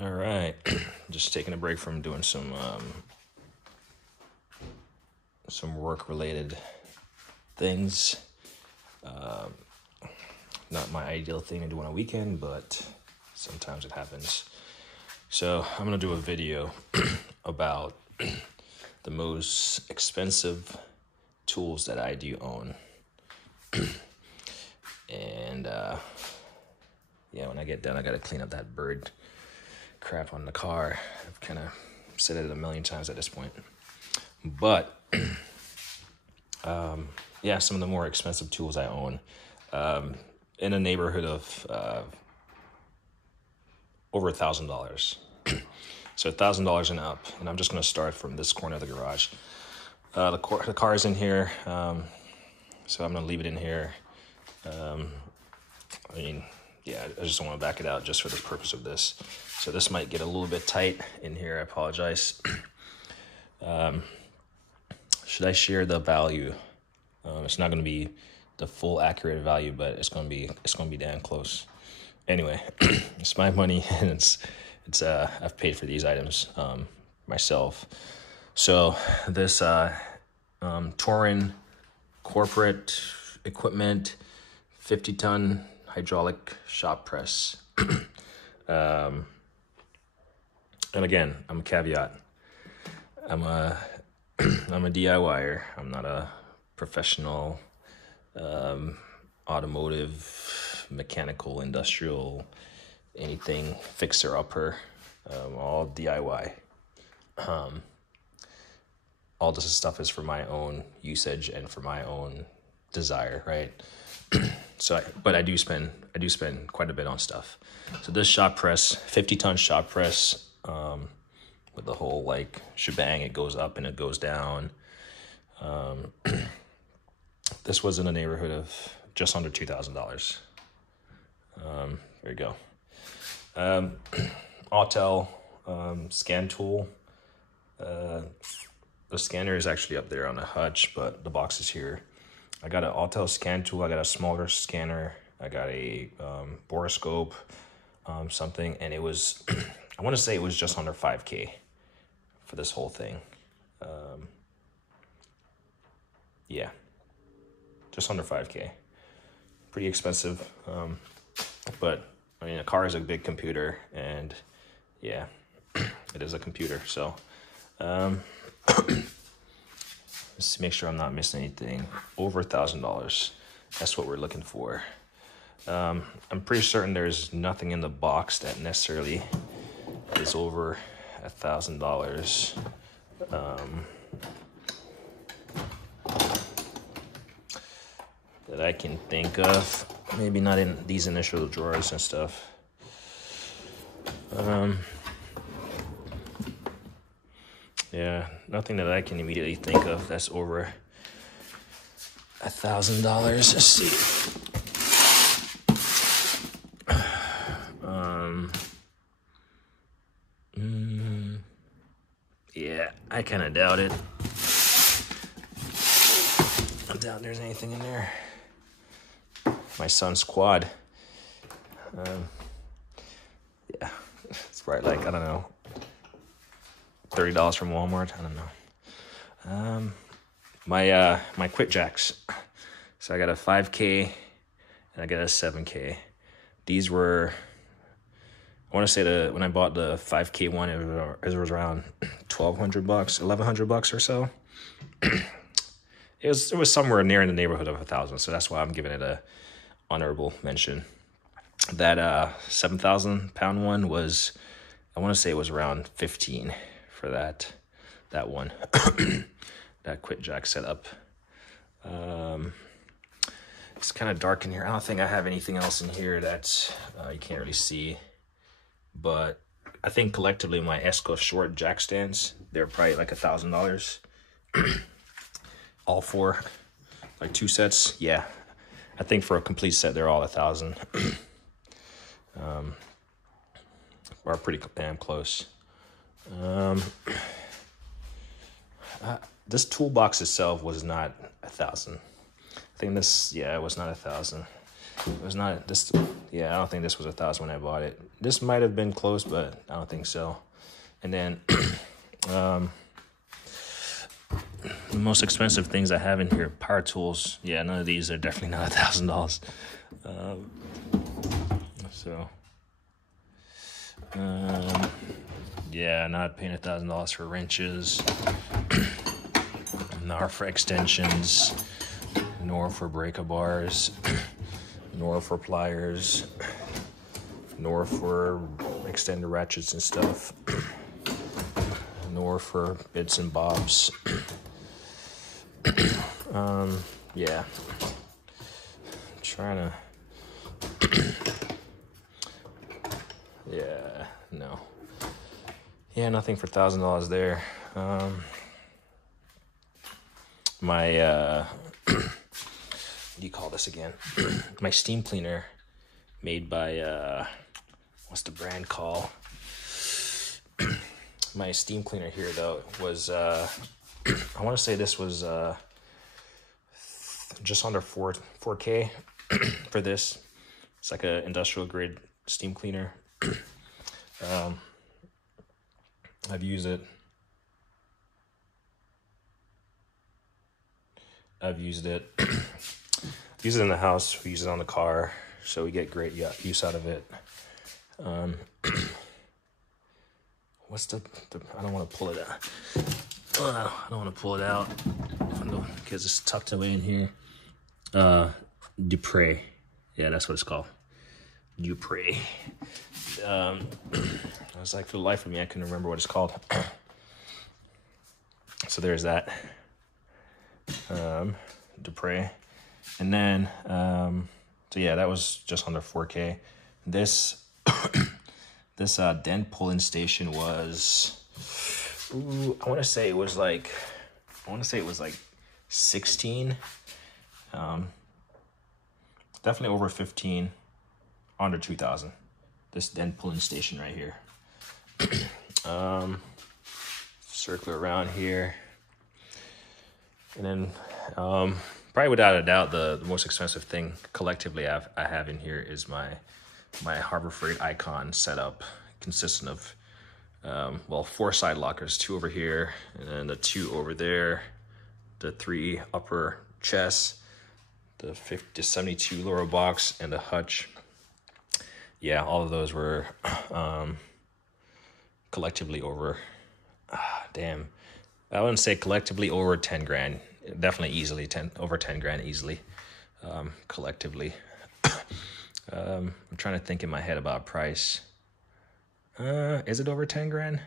All right, just taking a break from doing some work-related things. Not my ideal thing to do on a weekend, but sometimes it happens. So I'm gonna do a video about the most expensive tools that I do own. And yeah, when I get done, I gotta clean up that bird crap on the car. I've kind of said it a million times at this point. But yeah, some of the more expensive tools I own, in a neighborhood of over $1,000. So $1,000 and up. And I'm just going to start from this corner of the garage. The car is in here, so I'm going to leave it in here. I mean, yeah, I just don't want to back it out just for the purpose of this. So this might get a little bit tight in here. I apologize. Should I share the value? It's not going to be the full accurate value, but it's going to be damn close. Anyway, it's my money, and it's I've paid for these items myself. So this Torin corporate equipment 50-ton hydraulic shop press. And again, I'm a caveat. I'm a DIYer. I'm not a professional automotive, mechanical, industrial, anything fixer-upper, all DIY. All this stuff is for my own usage and for my own desire, right? So, but I do spend quite a bit on stuff. So this shop press, 50-ton shop press, with the whole like shebang, it goes up and it goes down. This was in the neighborhood of just under $2,000. There you go. Autel scan tool. The scanner is actually up there on the hutch, but the box is here. I got an Autel scan tool. I got a smaller scanner. I got a borescope, something, and it was, I want to say it was just under $5K for this whole thing. Yeah, just under $5K. Pretty expensive, but I mean, a car is a big computer, and yeah, it is a computer. So let's make sure I'm not missing anything. Over $1,000. That's what we're looking for. I'm pretty certain there's nothing in the box that necessarily is over $1,000. That I can think of. Maybe not in these initial drawers and stuff. Yeah, nothing that I can immediately think of that's over $1,000. Let's see. Yeah, I kind of doubt it. I doubt there's anything in there. My son's quad. Yeah, it's probably like, I don't know, $30 from Walmart. I don't know. My quit jacks. So I got a 5K and I got a 7K. These were, I want to say when I bought the 5K one, it was around $1,200, $1,100 or so. It was somewhere near in the neighborhood of 1,000. So that's why I'm giving it a honorable mention. That 7,000 pound one was, I want to say it was around 15 for that one. That quit jack setup. It's kind of dark in here. I don't think I have anything else in here that you can't really see, but I think collectively my Esco short jack stands, they're probably like $1,000. All four, like 2 sets. Yeah, I think for a complete set they're all 1,000. We're pretty damn close. This toolbox itself was not 1,000. I think this, yeah, it was not 1,000. It was not this. Yeah, I don't think this was 1,000 when I bought it. This might have been close, but I don't think so. And then the most expensive things I have in here, power tools. Yeah, none of these are definitely not $1,000. Yeah, not paying $1,000 for wrenches, nor for extensions, nor for breaker bars, nor for pliers, nor for extended ratchets and stuff, nor for bits and bobs. Yeah, I'm trying to. Yeah, no. Yeah, nothing for $1,000 there. My what do you call this again? My steam cleaner, made by what's the brand called? My steam cleaner here though was I want to say this was just under 4K for this. It's like a industrial grade steam cleaner. I've used it. Use it in the house. We use it on the car, so we get great use out of it. What's the I don't want to pull it out. I don't want to pull it out because it's tucked away in here. Dupre. Yeah, that's what it's called. Dupre. I was like, for the life of me, I couldn't remember what it's called. So there's that. Dupre. And then, so yeah, that was just under 4K. This, this dent pulling station was, I want to say it was like 16. Definitely over 15, under 2,000. This dent pulling station right here. Circle around here. And then, probably without a doubt, the most expensive thing collectively I have in here is my Harbor Freight Icon setup, consistent of, 4 side lockers, 2 over here, and then the 2 over there, the 3 upper chests, the 72 lower box, and the hutch. Yeah, all of those were collectively over, damn. I wouldn't say collectively over 10 grand. Definitely easily over 10 grand easily, collectively. I'm trying to think in my head about price. Is it over 10 grand?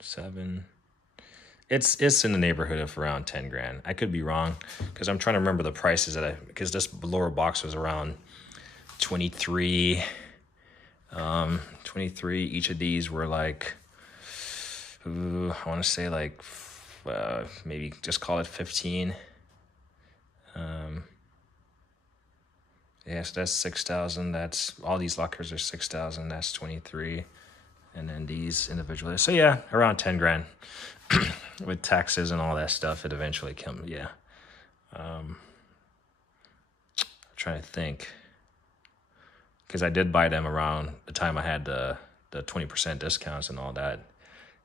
7. It's in the neighborhood of around 10 grand. I could be wrong because I'm trying to remember the prices because this lower box was around 23. 23. Each of these were like, I want to say like maybe just call it 15. Yeah, so that's 6,000. That's all these lockers are 6,000. That's 23, and then these individually. So yeah, around 10 grand with taxes and all that stuff. It eventually comes. Yeah. I'm trying to think because I did buy them around the time I had the 20% discounts and all that.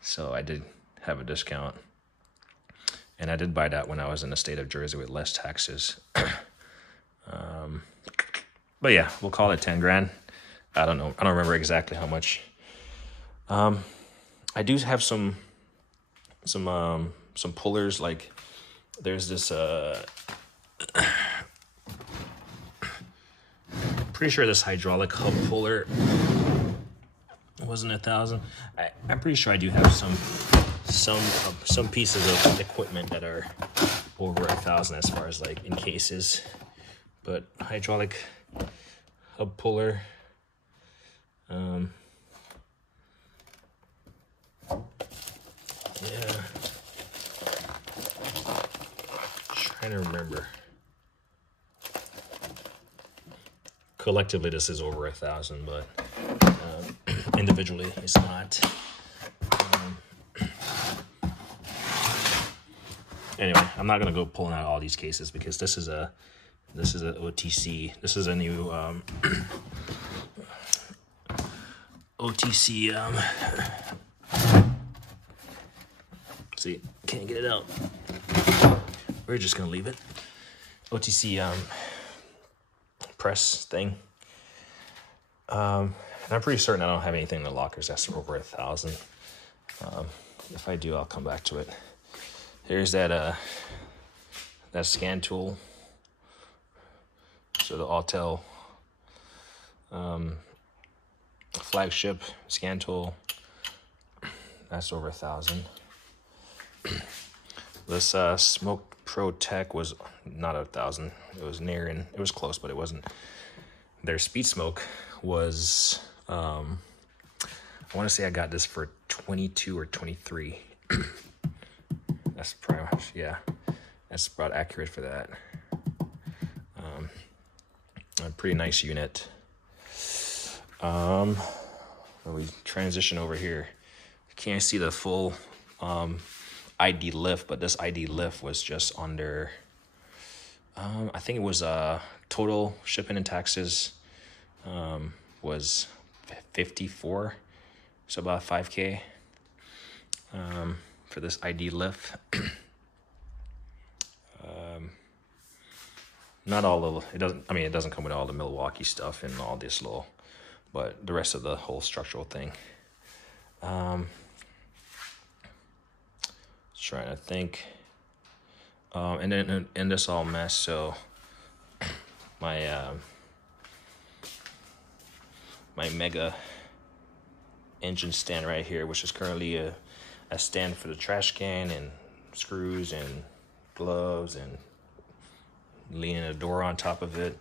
So I did have a discount. And I did buy that when I was in the state of Jersey with less taxes. But yeah, we'll call it 10 grand. I don't know. I don't remember exactly how much. I do have some pullers. Like there's this, pretty sure this hydraulic hub puller wasn't 1,000. I'm pretty sure I do have some pieces of equipment that are over 1,000 as far as like in cases, but hydraulic hub puller. Yeah, trying to remember. Collectively, this is over 1,000, but individually, it's not. Anyway, I'm not gonna go pulling out all these cases because this is a This is an OTC. This is a new OTC. See, can't get it out. We're just gonna leave it. OTC press thing. And I'm pretty certain I don't have anything in the lockers that's over 1,000. If I do, I'll come back to it. Here's that scan tool. So the Autel flagship scan tool, that's over 1,000. This Smoke Pro Tech was not 1,000. It was near, it was close, but it wasn't. Their Speed Smoke was, I want to say I got this for 22 or 23. That's pretty much, yeah, that's about accurate for that. A pretty nice unit. We transition over here. Can't see the full ID lift, but this ID lift was just under, I think it was total shipping and taxes was 54, so about 5K for this ID lift. Not all of it doesn't. I mean, it doesn't come with all the Milwaukee stuff and all this little, but the rest of the whole structural thing. Trying to think. And then in this all mess, so my my Mega engine stand right here, which is currently a stand for the trash can and screws and gloves and leaning a door on top of it.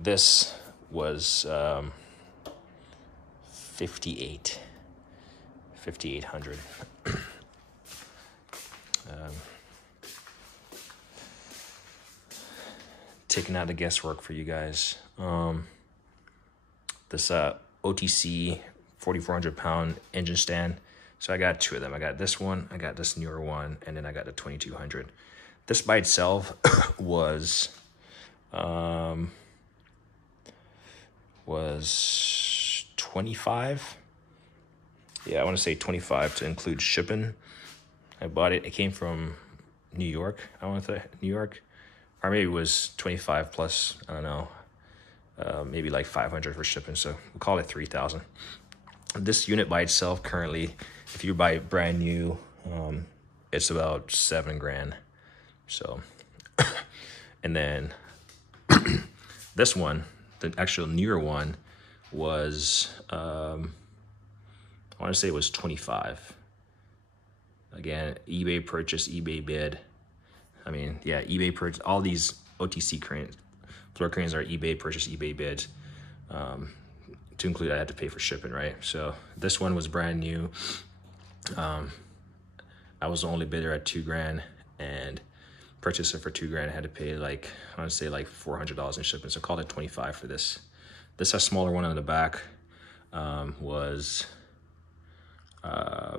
This was 5,800. Taking out the guesswork for you guys. This OTC 4,400 pound engine stand. So I got two of them. I got this one, I got this newer one, and then I got the 2,200. This by itself was 25. Yeah, I want to say 25 to include shipping. I bought it. It came from New York. I want to say New York, or maybe it was 25 plus. I don't know. Maybe like 500 for shipping. So we'll call it 3,000. This unit by itself currently, if you buy it brand new, it's about $7,000. So, and then this one, the actual newer one, was I want to say it was 25. Again, eBay purchase, eBay bid. I mean, yeah, eBay purchase. All these OTC cranes, floor cranes are eBay purchase, eBay bid. To include, I had to pay for shipping, right? So this one was brand new. I was the only bidder at $2,000, and purchased it for $2,000. I had to pay like, I want to say like $400 in shipping. So call it 25 for this. This, a smaller one on the back, was I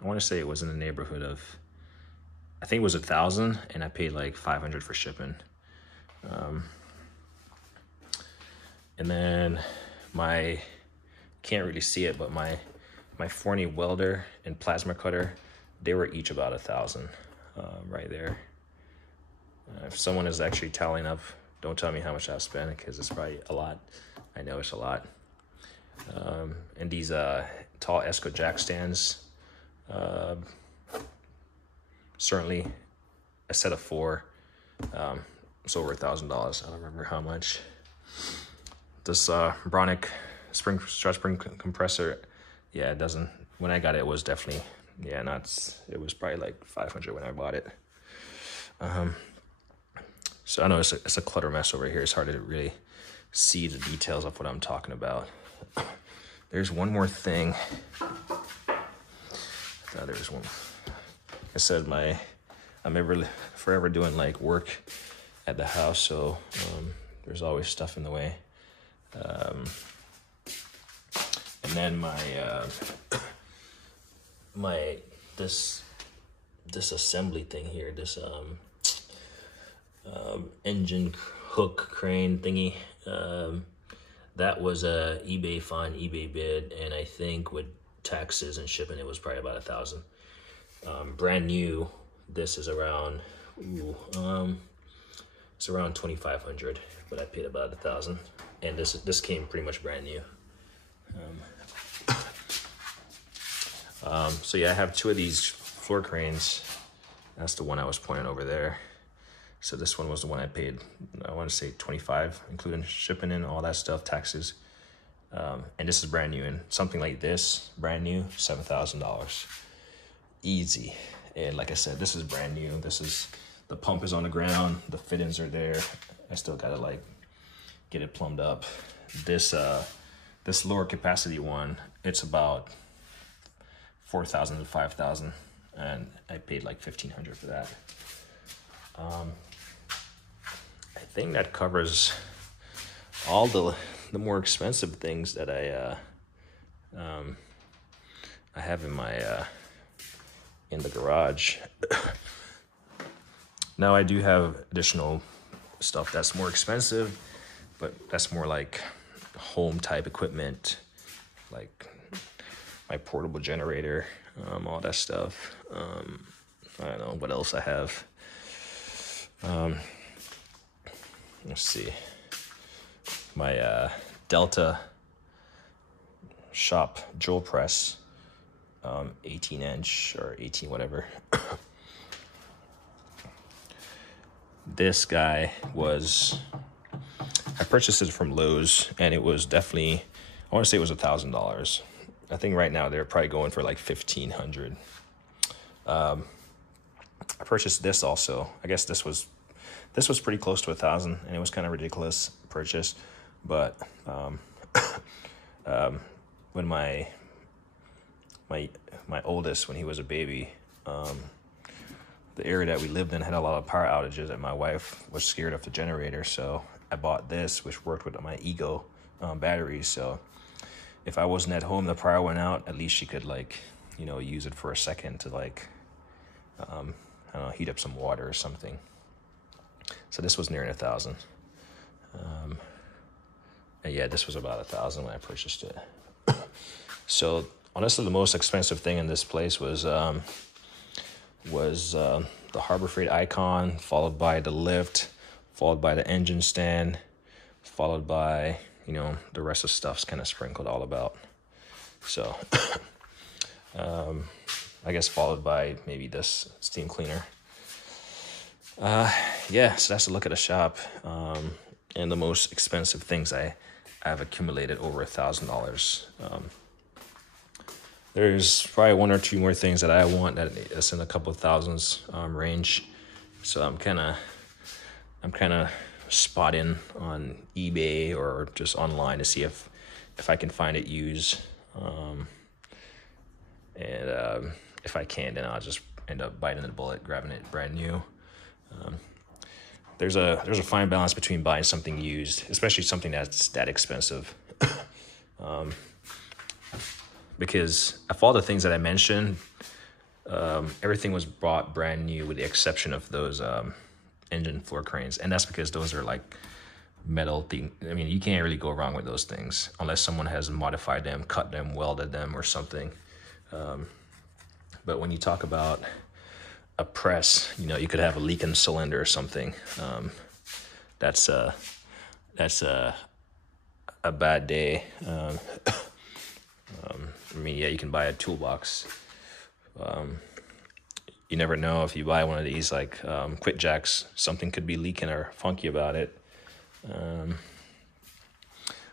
want to say it was in the neighborhood of, I think it was 1,000, and I paid like 500 for shipping. And then my, can't really see it, but my Forney welder and plasma cutter, they were each about 1,000 right there. If someone is actually tallying up, don't tell me how much I've spent, because it's probably a lot. I know it's a lot. And these tall Esco jack stands, certainly a set of 4, it's over $1,000. I don't remember how much. This Bronick strut spring compressor, yeah, it doesn't, when I got it, it was definitely, yeah, it was probably like 500 when I bought it. So I know it's a clutter mess over here. It's hard to really see the details of what I'm talking about. There's one more thing. I thought there was one. Like I said, I'm forever doing like work at the house, so there's always stuff in the way. And then this assembly thing here, this engine hook crane thingy. That was a eBay find, eBay bid, and I think with taxes and shipping, it was probably about $1,000. Brand new, this is around, it's around 2,500, but I paid about $1,000, and this came pretty much brand new. So yeah, I have two of these floor cranes. That's the one I was pointing over there. So this one was the one I paid, I want to say 25, including shipping and all that stuff, taxes. And this is brand new, and something like this, brand new, $7,000. Easy. And like I said, this is brand new. The pump is on the ground, the fittings are there. I still gotta like get it plumbed up. This lower capacity one, it's about 4,000 to 5,000, and I paid like 1,500 for that. I think that covers all the more expensive things that I have in my in the garage. Now I do have additional stuff that's more expensive, but that's more like home type equipment, like my portable generator, all that stuff. I don't know what else I have. Let's see. My Delta shop drill press, 18 inch or 18 whatever. This guy was, I purchased it from Lowe's, and it was definitely, I want to say it was $1,000. I think right now they're probably going for like 1,500. I purchased this also. I guess this was pretty close to 1,000, and it was kind of ridiculous purchase. But when my oldest, when he was a baby, the area that we lived in had a lot of power outages, and my wife was scared of the generator, so I bought this, which worked with my Ego batteries. So if I wasn't at home, the power went out, at least she could like, use it for a second to like, I don't know, heat up some water or something. So this was near 1,000. And yeah, this was about 1,000 when I purchased it. So honestly, the most expensive thing in this place was the Harbor Freight Icon, followed by the lift, followed by the engine stand, followed by, the rest of stuff's kind of sprinkled all about. So I guess followed by maybe this steam cleaner. Yeah, so that's a look at the shop. And the most expensive things I've accumulated over $1,000. There's probably one or two more things that I want that's in a couple of thousands range. So I'm kind of spotting on eBay or just online to see if I can find it used. And if I can't, then I'll just end up biting the bullet, grabbing it brand new. There's a fine balance between buying something used, especially something that's that expensive. Because of all the things that I mentioned, everything was bought brand new with the exception of those engine floor cranes. And that's because those are like metal thing. I mean, you can't really go wrong with those things unless someone has modified them, cut them, welded them or something. But when you talk about a press, you could have a leaking cylinder or something. That's a bad day. I mean, yeah, you can buy a toolbox. You never know if you buy one of these like quick jacks, something could be leaking or funky about it.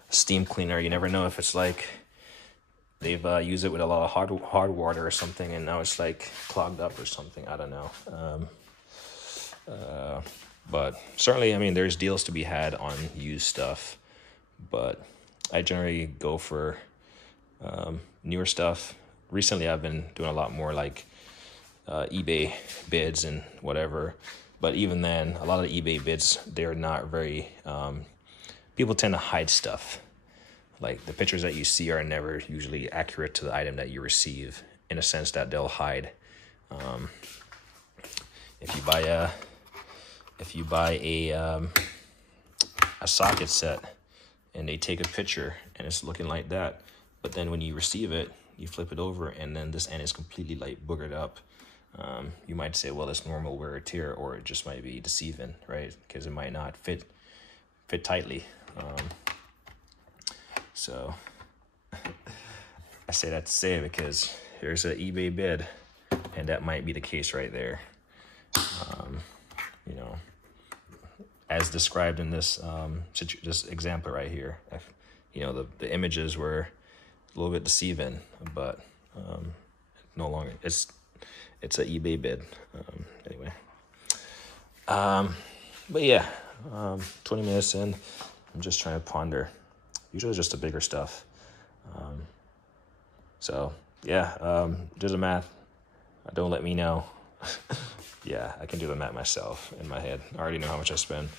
Steam cleaner, you never know if it's like they've used it with a lot of hard water or something, and now it's like clogged up or something. I don't know. But certainly, I mean, there's deals to be had on used stuff, but I generally go for newer stuff. Recently, I've been doing a lot more like eBay bids and whatever. But even then, a lot of the eBay bids, they're not very, people tend to hide stuff. Like the pictures that you see are never usually accurate to the item that you receive, in a sense that they'll hide. If you buy if you buy a socket set and they take a picture and it's looking like that, but then when you receive it, you flip it over and then this end is completely like boogered up. You might say, well, it's normal wear or tear, or it just might be deceiving, right? Because it might not fit tightly. So I say that to say it because here's an eBay bid, and that might be the case right there. You know, as described in this this example right here, you know, the images were a little bit deceiving, but no longer. It's an eBay bid. Anyway, but yeah, 20 minutes in, I'm just trying to ponder. Usually it's just the bigger stuff. So yeah, do the math. Don't let me know. Yeah, I can do the math myself in my head. I already know how much I spend.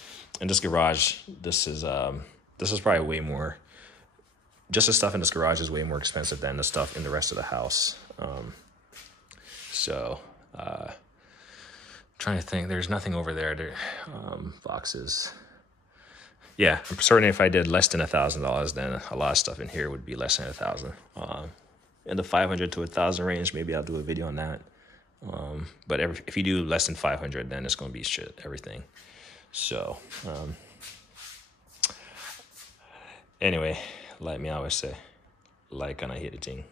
And this garage, this is probably way more. Just the stuff in this garage is way more expensive than the stuff in the rest of the house. So trying to think, there's nothing over there. Boxes. Yeah, I'm certain if I did less than $1,000, then a lot of stuff in here would be less than 1,000. In the 500 to 1,000 range, maybe I'll do a video on that. But if you do less than 500, then it's going to be shit, everything. So, anyway, like me always say, like and I hit the thing.